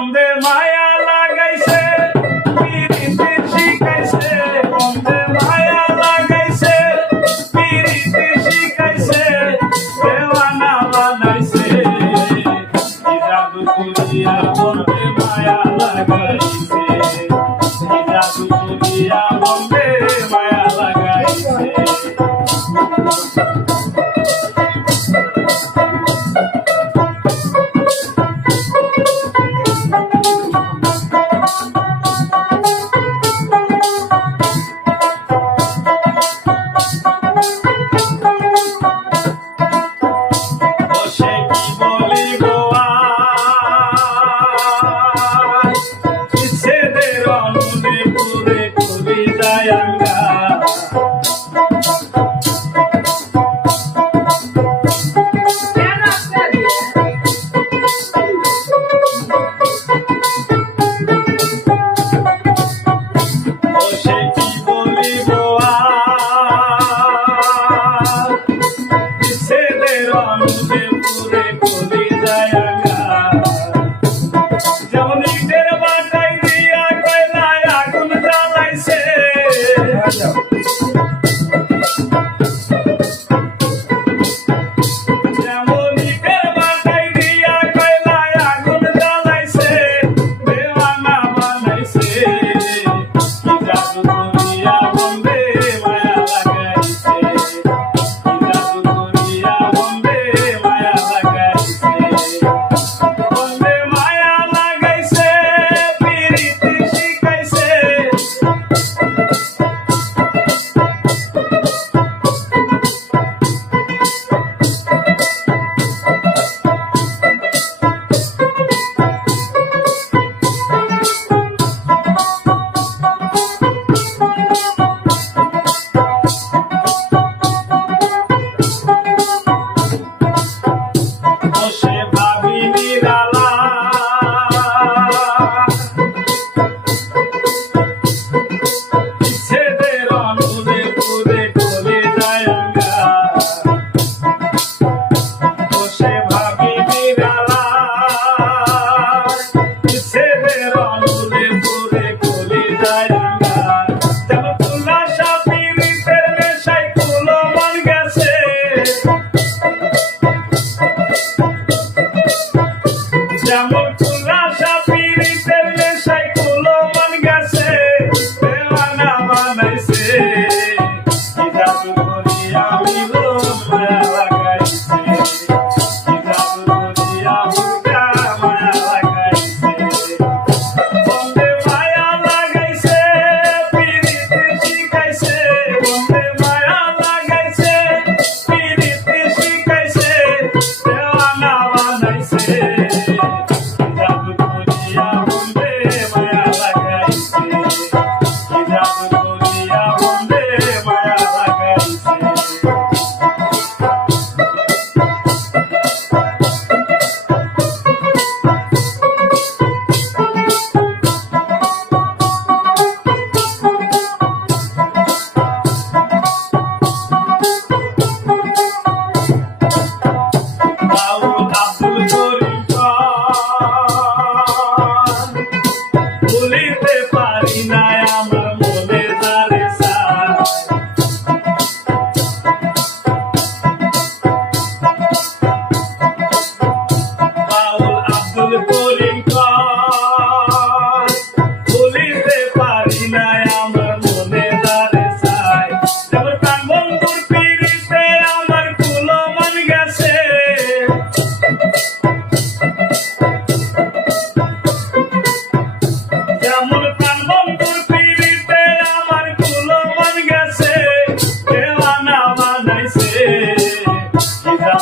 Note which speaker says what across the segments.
Speaker 1: Vande Maya Deus.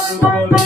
Speaker 1: Spider.